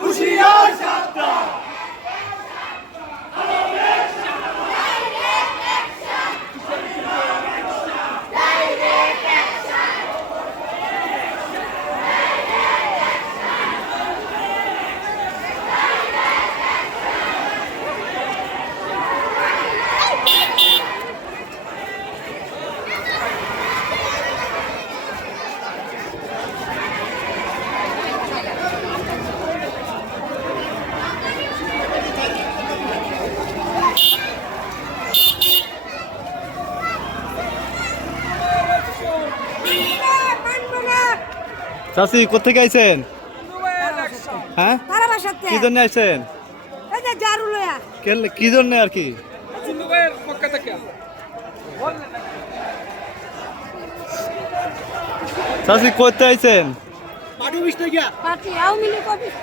হুঁশিয়ার সাবধান। চাচি কোথেকে আইছেন? হ্যাঁ, কি জন্য আইছেন? কি জন্য আর কি? চাচি কোথায় আইছেন? Party Awami League office